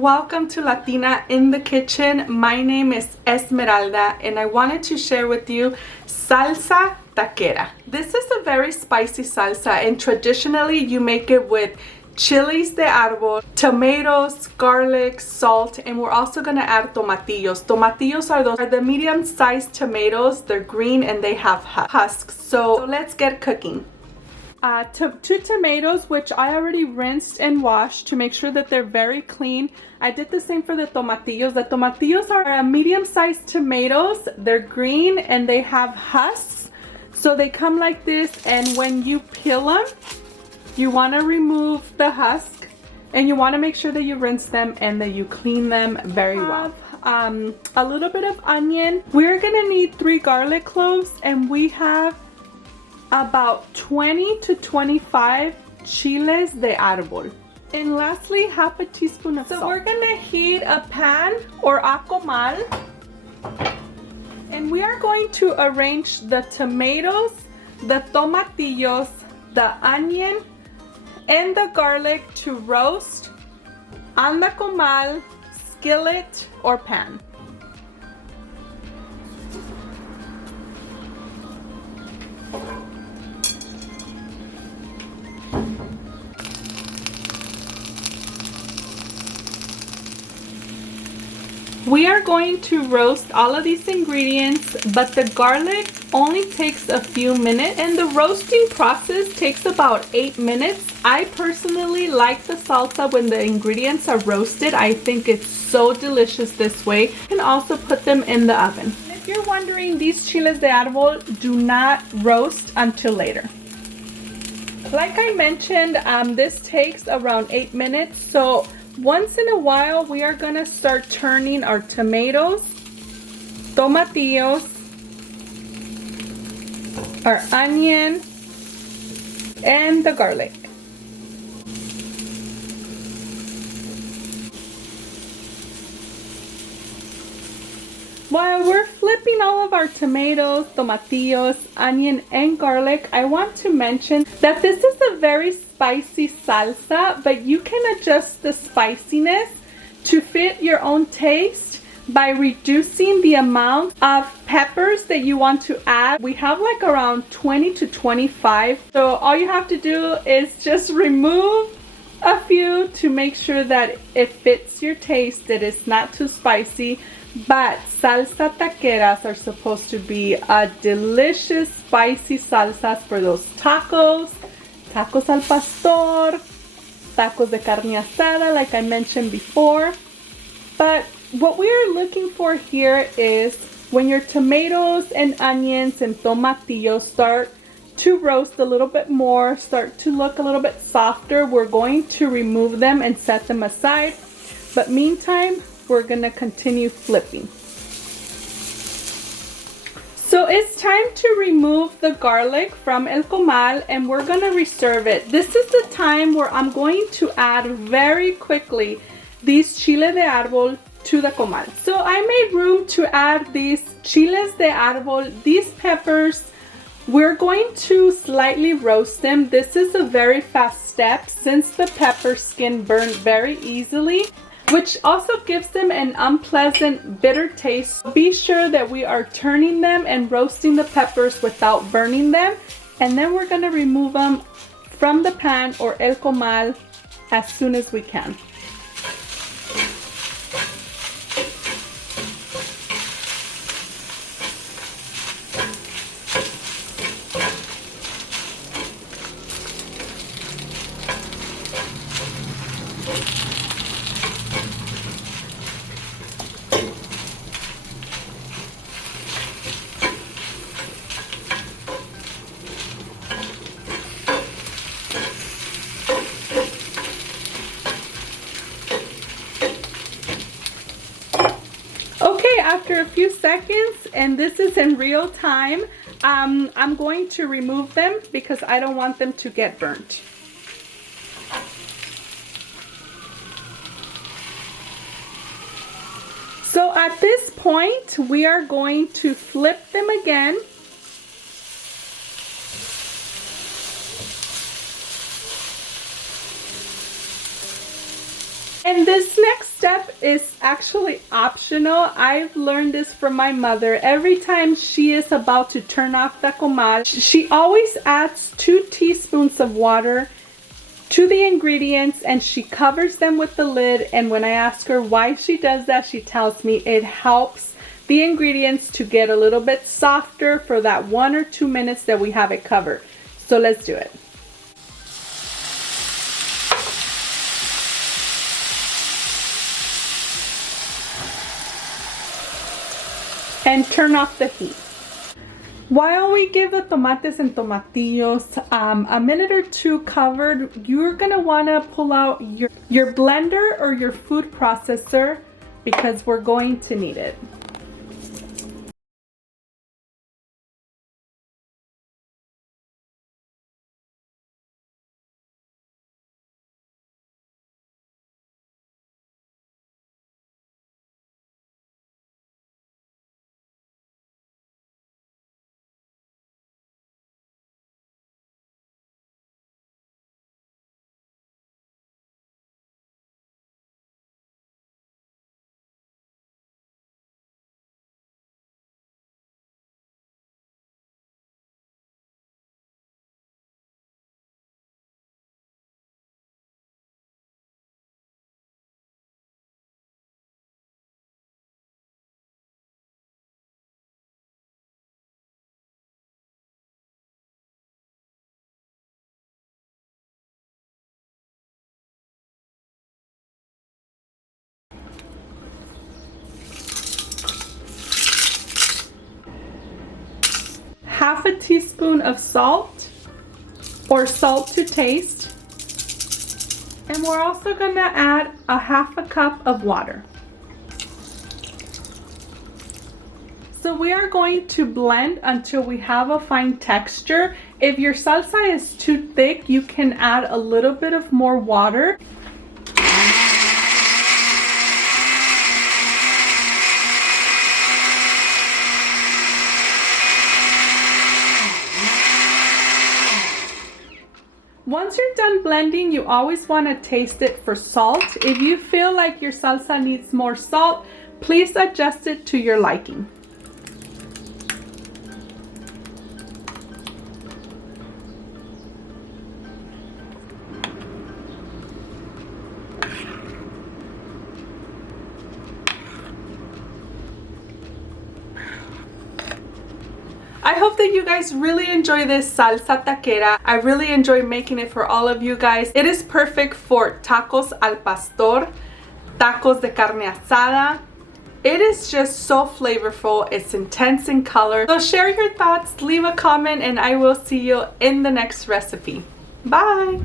welcome to Latina in the kitchen. My name is Esmeralda and I wanted to share with you Salsa TAQUERA. This is a very spicy salsa and traditionally you make it with Chiles de Arbol, tomatoes, garlic, salt, and we're also going to add tomatillos. Tomatillos are the medium-sized tomatoes. They're green and they have husks. So let's get cooking. 2 tomatoes, which I already rinsed and washed to make sure that they're very clean. I did the same for the tomatillos. The tomatillos are medium-sized tomatoes. They're green and they have husks. So they come like this, and when you peel them, you want to remove the husk and you want to make sure that you rinse them and that you clean them very well. A little bit of onion. We're gonna need 3 garlic cloves, and we have about 20 to 25 Chiles de Arbol. And lastly, half a teaspoon of salt. So we're gonna heat a pan or a comal, and we are going to arrange the tomatoes, the tomatillos, the onion, and the garlic to roast on the comal, skillet, or pan. We are going to roast all of these ingredients, but the garlic only takes a few minutes and the roasting process takes about 8 minutes. I personally like the salsa when the ingredients are roasted. I think it's so delicious this way. You can also put them in the oven. If you're wondering, these Chiles de Arbol do not roast until later. Like I mentioned, this takes around 8 minutes, so once in a while we are gonna start turning our tomatoes, tomatillos, our onion, and the garlic. While we're flipping all of our tomatoes, tomatillos, onion, and garlic, I want to mention that this is a very spicy salsa, but you can adjust the spiciness to fit your own taste by reducing the amount of peppers that you want to add. We have like around 20 to 25. So all you have to do is just remove a few to make sure that it fits your taste, that it's not too spicy. But salsa taqueras are supposed to be a delicious spicy salsas for those tacos, tacos al pastor, tacos de carne asada like I mentioned before. But what we are looking for here is when your tomatoes and onions and tomatillos start to roast a little bit more, start to look a little bit softer, we're going to remove them and set them aside. But meantime, we're gonna continue flipping. So it's time to remove the garlic from el comal and we're gonna reserve it. This is the time where I'm going to add very quickly these Chiles de Arbol to the comal. So I made room to add these Chiles de Arbol, these peppers. We're going to slightly roast them. This is a very fast step since the pepper skin burns very easily, which also gives them an unpleasant bitter taste. Be sure that we are turning them and roasting the peppers without burning them, and then we're going to remove them from the pan or el comal as soon as we can. After a few seconds, and this is in real time, I'm going to remove them because I don't want them to get burnt. So at this point, we are going to flip them again. And this next step is actually optional. I've learned this from my mother. Every time she is about to turn off the comal, she always adds 2 teaspoons of water to the ingredients and she covers them with the lid. And when I ask her why she does that, she tells me it helps the ingredients to get a little bit softer for that 1 or 2 minutes that we have it covered. So let's do it. And turn off the heat. While we give the tomates and tomatillos a minute or 2 covered, you're gonna wanna pull out your blender or your food processor because we're going to need it. Half a teaspoon of salt or salt to taste. And we're also gonna add a half a cup of water. So we are going to blend until we have a fine texture. If your salsa is too thick, you can add a little bit of more water. Once you're done blending, you always want to taste it for salt. If you feel like your salsa needs more salt, please adjust it to your liking. I hope that you guys really enjoy this salsa taquera. I really enjoy making it for all of you guys. It is perfect for tacos al pastor, tacos de carne asada. It is just so flavorful. It's intense in color. So share your thoughts, leave a comment, and I will see you in the next recipe. Bye!